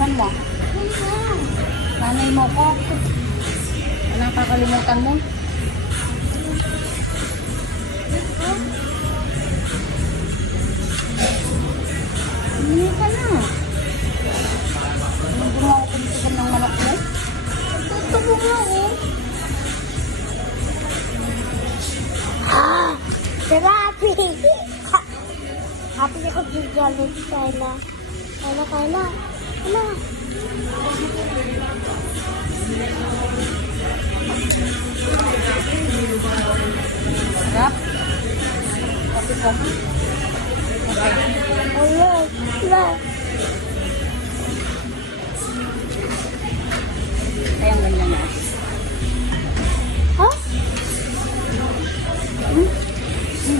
Saan mo? Nanay mo ko. Anong kakalimutan mo? Hindi ka na. Hindi mo ako pinitigan ng manok mo? Ito mo nga ako. Happy! Happy ako gigalit, Kayla. Kayla. Ano? Sarap? Kopi. Okay. Wala. Kaya ang ganyan na. Ha?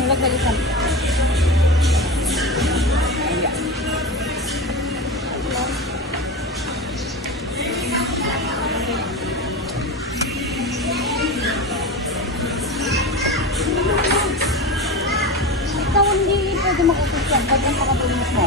Lagalisan. Ayan. Ikaw hindi pwede makukusyan. Pwede ang pakatulis mo.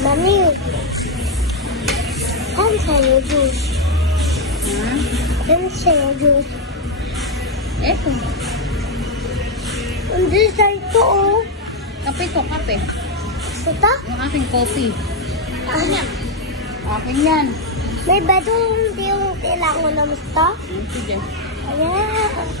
Mami, kan saya jus. Kan saya jus. Eto. Hindi sa ito, oh. Kape to, kape. Sita? Yung aking coffee. Akin yan. Akin yan. May badong hindi yung kailangan na musta. Sige. Ayan.